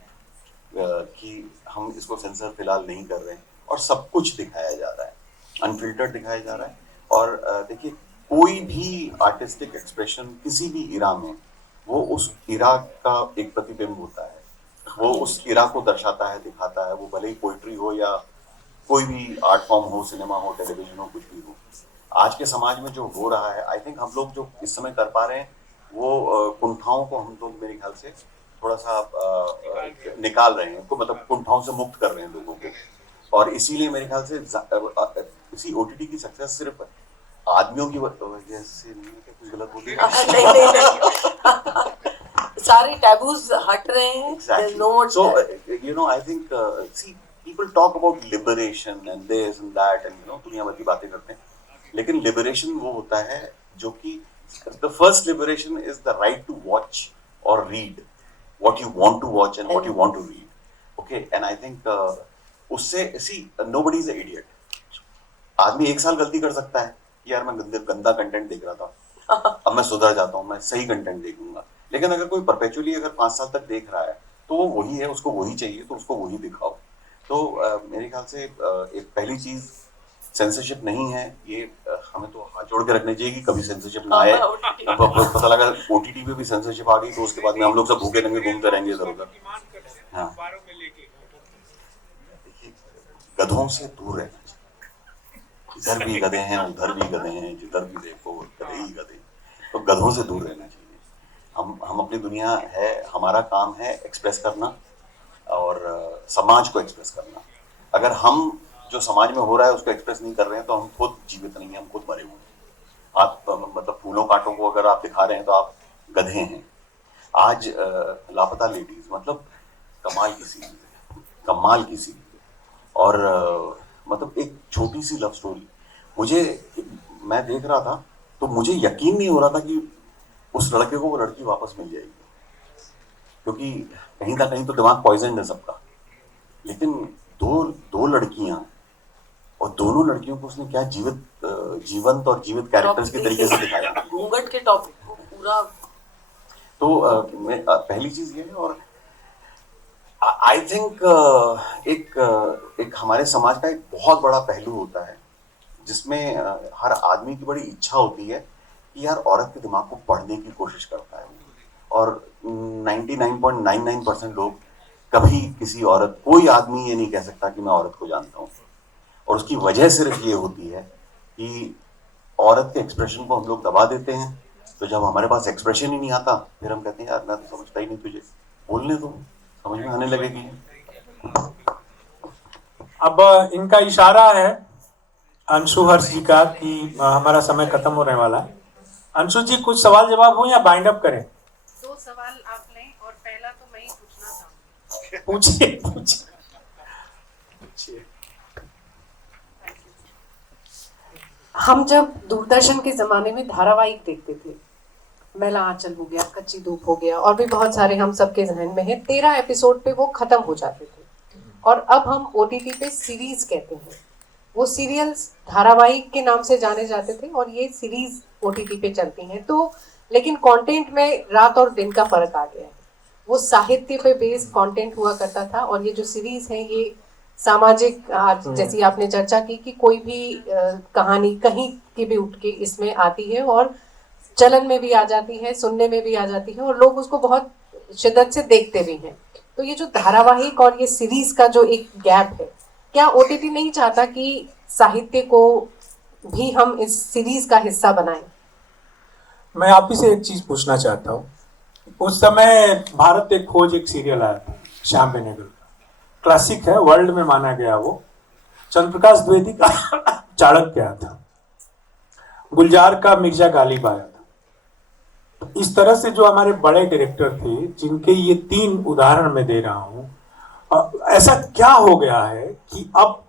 कि हम इसको सेंसर फिलहाल नहीं कर रहे हैं और सब कुछ दिखाया जा रहा है, अनफिल्टर्ड दिखाया जा रहा है। और देखिए, कोई भी आर्टिस्टिक एक्सप्रेशन किसी भी इरा में, वो उस इरा का एक प्रतिबिंब होता है, वो उस इरा को दर्शाता है, दिखाता है। वो भले ही पोइट्री हो या कोई भी आर्ट फॉर्म हो, सिनेमा हो, टेलीविजन हो, कुछ भी हो। आज के समाज में जो हो रहा है, आई थिंक हम लोग जो इस समय कर पा रहे हैं वो कुंठाओं को हम लोग मेरे ख्याल से थोड़ा सा निकाल रहे हैं, मतलब कुंठाओं से मुक्त कर रहे हैं लोगों को। और इसीलिए मेरे ख्याल से इसी ओटीटी की सक्सेस सिर्फ आदमियों की वजह से नहीं है। कुछ गलत बोल दिया? नहीं सारे टैबूज हट रहे हैं। There's no more So, taboo. I think, see, people talk about liberation and this and that and दुनिया भर की बातें करते हैं, लेकिन liberation वो होता है जो कि the first liberation is the right to watch or read what you want to watch and what you want to read. Okay, and I think उससे see nobody is an idiot. आदमी एक साल गलती कर सकता है कि यार मैं गंदा कंटेंट देख रहा था, अब मैं सुधर जाता हूँ, मैं सही कंटेंट देखूंगा। लेकिन अगर कोई परपेचुअली अगर 5 साल तक देख रहा है तो वो वही है, उसको वही चाहिए, तो उसको वही दिखाओ। तो मेरे ख्याल से एक पहली चीज सेंसरशिप नहीं है, ये हमें तो हाथ जोड़ के रखने चाहिए कि कभी सेंसरशिप ना आए। अब पता लगा ओटीटी पे भी सेंसरशिप आ गई तो उसके बाद में हम लोग सब भूखे नंगे घूमते रहेंगे इधर उधर। हाँ, देखिए, गधों से दूर रहना चाहिए। इधर भी गधे हैं, उधर भी गधे हैं, जिधर भी देखो गधे ही गधे। तो गधों से दूर रहना चाहिए। हम अपनी दुनिया है, हमारा काम है एक्सप्रेस करना और समाज को एक्सप्रेस करना। अगर हम जो समाज में हो रहा है उसको एक्सप्रेस नहीं कर रहे हैं तो हम खुद जीवित नहीं हैं, हम खुद मरे हुए हैं। आप मतलब फूलों कांटों को अगर आप दिखा रहे हैं तो आप गधे हैं। आज लापता लेडीज, मतलब कमाल की सीरीज है, कमाल की सीरीज है। और मतलब एक छोटी सी लव स्टोरी, मैं देख रहा था तो मुझे यकीन नहीं हो रहा था कि उस लड़के को वो लड़की वापस मिल जाएगी, क्योंकि कहीं ना कहीं तो दिमाग पॉइजन है सबका। लेकिन दो दो लड़कियां, और दोनों लड़कियों को उसने क्या जीवंत और जीवित कैरेक्टर्स के तरीके से दिखाया। घूंघट के टॉपिक को पूरा। तो पहली चीज ये है, और आई थिंक एक हमारे समाज का एक बहुत बड़ा पहलू होता है जिसमें हर आदमी की बड़ी इच्छा होती है कि यार औरत के दिमाग को पढ़ने की कोशिश करता है, और 99.99% लोग कभी किसी औरत, कोई आदमी ये नहीं कह सकता कि मैं औरत को जानता हूँ, और उसकी वजह सिर्फ ये होती है कि औरत के एक्सप्रेशन को हम लोग दबा देते हैं। तो जब हमारे पास एक्सप्रेशन ही नहीं आता, फिर हम कहते हैं यार मैं तो समझता ही नहीं, तुझे बोलने दो, समझ में आने लगेगी। अब इनका इशारा है अंशु हर्ष जी का कि हमारा समय खत्म होने वाला है। अंशु जी कुछ सवाल जवाब हो या बाइंड अप करें? 2 सवाल आप लें और पहला तो मैं ही पूछना चाहूंगी। पूछिए पूछिए। हम जब दूरदर्शन के जमाने में धारावाहिक देखते थे, मैला आंचल हो गया, कच्ची धूप हो गया, और भी बहुत सारे हम सबके जहन में है, 13 एपिसोड पे वो खत्म हो जाते थे। और अब हम OTT पे सीरीज कहते हैं। वो सीरियल्स धारावाहिक के नाम से जाने जाते थे और ये सीरीज OTT पे चलती हैं। तो लेकिन कंटेंट में रात और दिन का फर्क आ गया है। वो साहित्य पे बेस्ड कंटेंट हुआ करता था, और ये जो सीरीज है ये सामाजिक, जैसी आपने चर्चा की कि कोई भी कहानी कहीं की भी उठ के इसमें आती है और चलन में भी आ जाती है, सुनने में भी आ जाती है, और लोग उसको बहुत शिद्दत से देखते भी हैं। तो ये जो धारावाहिक और ये सीरीज का जो एक गैप है, क्या OTT नहीं चाहता कि साहित्य को भी हम इस सीरीज का हिस्सा बनाएं? मैं आप ही से एक चीज पूछना चाहता हूँ। उस समय भारत एक खोज एक सीरियल आया था श्याम बेनेगल का, क्लासिक है, वर्ल्ड में माना गया। वो चंद्रप्रकाश द्विवेदी का चाणक्य आया था, गुलजार का मिर्जा गालिब आया था। इस तरह से जो हमारे बड़े डायरेक्टर थे, जिनके ये 3 उदाहरण मैं दे रहा हूँ, ऐसा क्या हो गया है कि अब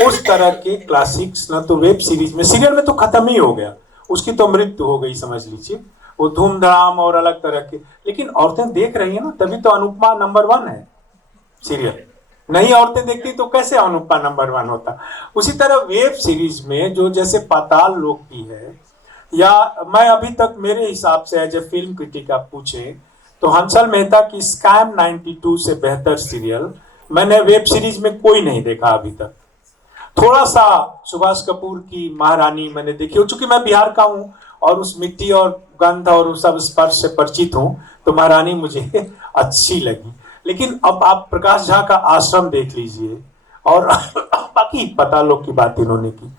उस तरह के क्लासिक्स न तो वेब सीरीज में, सीरियल में तो खत्म ही हो गया, उसकी तो मृत्यु हो गई समझ लीजिए, वो धूमधाम और अलग तरह के। लेकिन औरतें देख रही है ना, तभी तो अनुपमा नंबर 1 है सीरियल। नई औरतें देखती तो कैसे अनुपमा नंबर 1 होता। उसी तरह वेब सीरीज में जो जैसे पाताल लोक की है, या मैं अभी तक मेरे हिसाब से एज ए फिल्म क्रिटिक आप पूछे तो हंसल मेहता की स्कैम 92 से बेहतर सीरियल मैंने वेब सीरीज में कोई नहीं देखा अभी तक। थोड़ा सा सुभाष कपूर की महारानी मैंने देखी, चूंकि मैं बिहार का हूँ और उस मिट्टी और गंध और उस सब स्पर्श से परिचित हूँ, तो महारानी मुझे अच्छी लगी। लेकिन अब आप प्रकाश झा का आश्रम देख लीजिए, और बाकी पता लोग की बात इन्होंने की,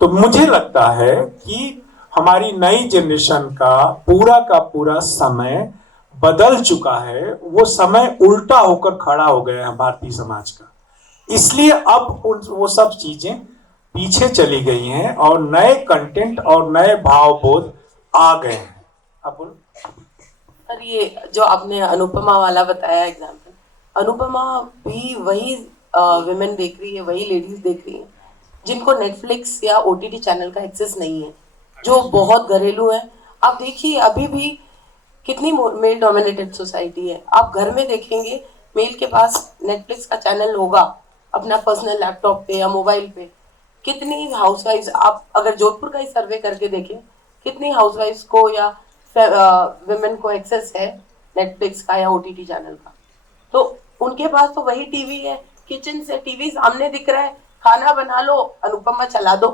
तो मुझे लगता है कि हमारी नई जनरेशन का पूरा समय बदल चुका है। वो समय उल्टा होकर खड़ा हो गया है भारतीय समाज का, इसलिए अब वो सब चीजें पीछे चली गई हैं और नए कंटेंट और नए भावबोध आ गए हैं। अब बोलो सर, ये जो आपने अनुपमा वाला बताया एग्जाम्पल, अनुपमा भी वही विमेन देख रही है, वही लेडीज देख रही है जिनको नेटफ्लिक्स या OTT चैनल का एक्सेस नहीं है, जो बहुत घरेलू है। आप देखिए अभी भी कितनी मेल डोमिनेटेड सोसाइटी है। आप घर में देखेंगे मेल के पास नेटफ्लिक्स का चैनल होगा अपना पर्सनल लैपटॉप पे या मोबाइल पे। कितनी हाउसवाइफ्स, आप अगर जोधपुर का ही सर्वे करके देखें, कितनी हाउसवाइफ्स को या विमेन को एक्सेस है नेटफ्लिक्स का या OTT चैनल का। तो उनके पास तो वही टीवी है, किचन से टीवी सामने दिख रहा है, खाना बना लो, अनुपमा चला दो।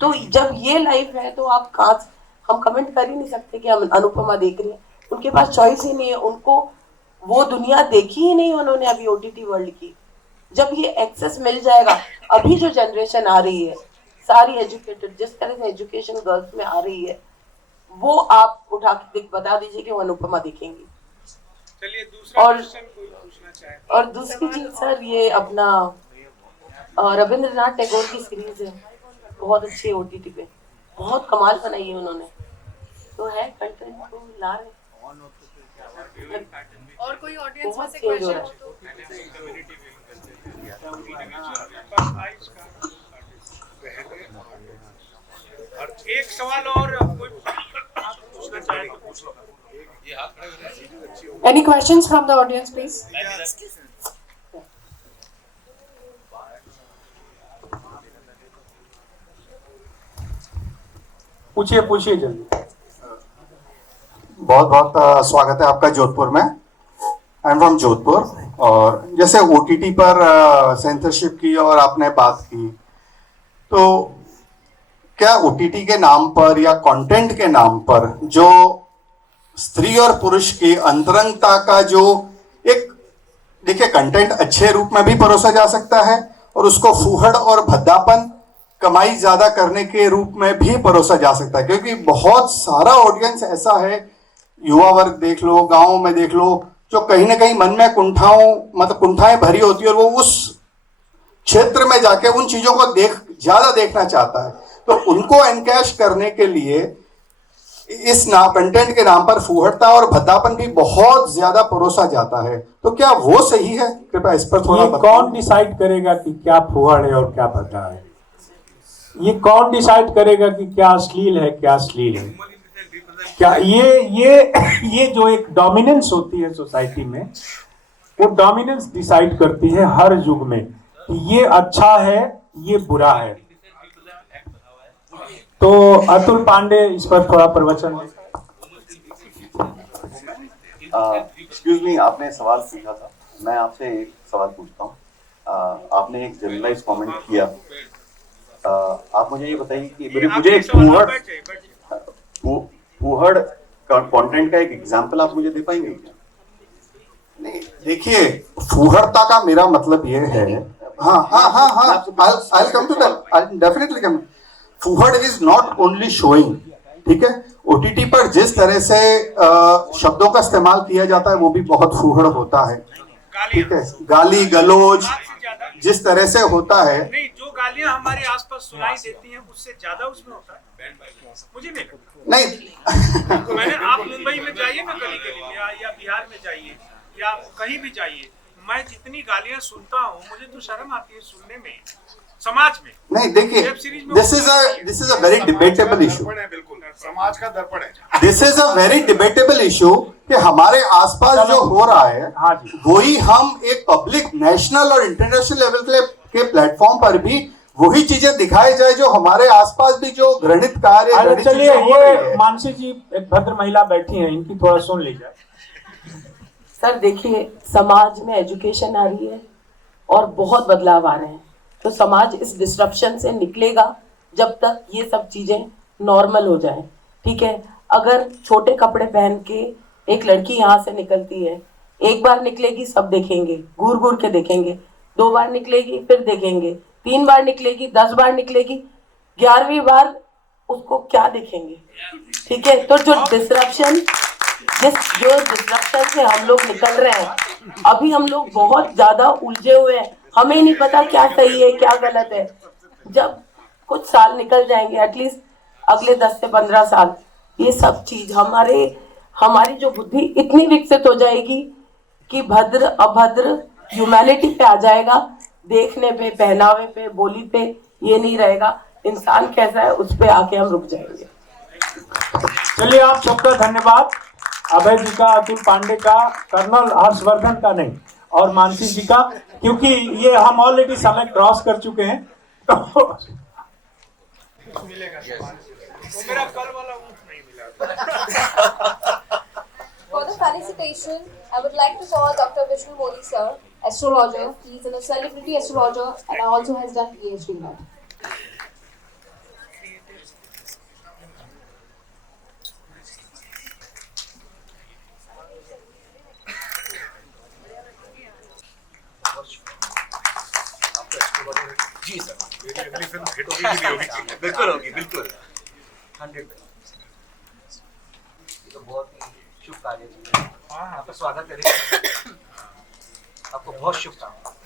तो जब ये लाइफ है तो आप कहाँ, हम कमेंट कर ही नहीं सकते कि हम अनुपमा देख रहे हैं। उनके पास चॉइस ही नहीं है, उनको वो दुनिया देखी ही नहीं उन्होंने अभी OTT वर्ल्ड की। जब ये एक्सेस मिल जाएगा, अभी जो जनरेशन आ रही है सारी एजुकेटेड, जिस तरह से एजुकेशन गर्ल्स में आ रही है, वो आप उठा के बता दीजिए कि वो अनुपमा देखेंगी। चलिए दूसरा क्वेश्चन कोई पूछना चाहे। और दूसरी चीज सर, ये अपना रविंद्रनाथ टैगोर की सीरीज है, बहुत अच्छी है OTT पे, बहुत कमाल बनाई है उन्होंने। तो है कंटेंट को ला रहे। और कोई ऑडियंस में बहुत से चेंज हो क्वेश्चन रहा हो है। तो एक सवाल और कोई आप पूछना चाहे तो पूछ लो। Any questions from the audience, please? पूछिए जल्दी। बहुत बहुत स्वागत है आपका जोधपुर में। I am from Jodhpur. और जैसे ओटीटी पर सेंसरशिप की और आपने बात की, तो क्या ओटीटी के नाम पर या कंटेंट के नाम पर जो स्त्री और पुरुष की अंतरंगता का जो एक, देखिए कंटेंट अच्छे रूप में भी परोसा जा सकता है और उसको फूहड़ और भद्दापन कमाई ज्यादा करने के रूप में भी परोसा जा सकता है, क्योंकि बहुत सारा ऑडियंस ऐसा है, युवा वर्ग देख लो, गांव में देख लो, जो कहीं ना कहीं मन में कुंठाएं भरी होती है और वो उस क्षेत्र में जाके उन चीजों को ज्यादा देखना चाहता है। तो उनको एनकैश करने के लिए इस कंटेंट के नाम पर फूहड़ता और भद्दापन भी बहुत ज्यादा परोसा जाता है। तो क्या वो सही है? कृपया इस पर थोड़ा ये कौन डिसाइड करेगा कि क्या फुहड़ है और क्या भद्दा है? ये कौन डिसाइड करेगा कि क्या अश्लील है, क्या अश्लील है? क्या ये जो एक डोमिनेंस होती है सोसाइटी में, वो डोमिनेंस डिसाइड करती है हर युग में कि ये अच्छा है, ये बुरा है। तो अतुल पांडे इस पर थोड़ा प्रवचन दें। एक्सक्यूज मी, आपने सवाल पूछा था, मैं आपसे एक सवाल पूछता हूँ। आपने एक जनरलाइज कमेंट किया। आप मुझे ये बताइए कि मुझे फूहड़ कंटेंट का एक एग्जांपल आप मुझे दे पाएंगे क्या? नहीं, देखिए फूहड़ता का मेरा मतलब ये है, I'll come to that. I'll definitely come. फूहड़ इज नॉट ओनली शोइंग, ठीक है। ओटीटी पर जिस तरह से शब्दों का इस्तेमाल किया जाता है वो भी बहुत फूहड़ होता है, ठीक है। गाली गलौज जिस तरह से होता है, नहीं, जो गालियां हमारे आसपास सुनाई देती हैं उससे ज्यादा उसमें होता है, मुझे नहीं लगता। नहीं मैंने, आप मुंबई में जाइए ना गली गली या बिहार में जाइए या कहीं भी जाइए, मैं जितनी गालियां सुनता हूँ मुझे तो शर्म आती है सुनने में, समाज में। नहीं, देखिए this is a very debatable issue. बिल्कुल समाज का दर्पण है। This is a very debatable issue कि हमारे आसपास जो हो रहा है, हाँ जी, वही हम एक पब्लिक नेशनल और इंटरनेशनल लेवल के प्लेटफॉर्म पर भी वही चीजें दिखाई जाए जो हमारे आसपास भी जो घृणित कार्य। चलिए, ये मानसी जी एक भद्र महिला बैठी हैं, इनकी थोड़ा सुन लीजिए। सर देखिए, समाज में एजुकेशन आ रही है और बहुत बदलाव आ रहे हैं, तो समाज इस डिस्ट्रप्शन से निकलेगा जब तक ये सब चीजें नॉर्मल हो जाए, ठीक है। अगर छोटे कपड़े पहन के एक लड़की यहाँ से निकलती है, एक बार निकलेगी सब देखेंगे, घूर घूर के देखेंगे, 2 बार निकलेगी फिर देखेंगे, 3 बार निकलेगी, 10 बार निकलेगी, 11वीं बार उसको क्या देखेंगे, ठीक है। तो जो डिस्ट्रप्शन से हम लोग निकल रहे हैं, अभी हम लोग बहुत ज्यादा उलझे हुए हैं, हमें नहीं पता क्या सही है क्या गलत है। जब कुछ साल निकल जाएंगे, एटलीस्ट अगले 10 से 15 साल, ये सब चीज हमारी जो बुद्धि इतनी विकसित हो जाएगी कि भद्र अभद्र ह्यूमैनिटी पे आ जाएगा, देखने पे, पहनावे पे, बोली पे ये नहीं रहेगा, इंसान कैसा है उस पे आके हम रुक जाएंगे। चलिए, आप सबका धन्यवाद, अभय जी का, अतुल पांडे का, कर्नल हर्षवर्धन का नहीं, और मानसी जी का, क्योंकि ये हम ऑलरेडी समय क्रॉस कर चुके हैं। तो मेरा कल वाला ऊँट नहीं मिला। For the felicitation, I would like to call Dr. Vishnu Modi sir, astrologer. He is a celebrity astrologer and also has done PhD in it. जी सर, मेरी अगली फिल्म हिट होगी कि नहीं होगी? बिल्कुल होगी, बिल्कुल 100%। तो बहुत ही शुभ कार्य है, आपका स्वागत करें, आपको बहुत शुभकामनाएं।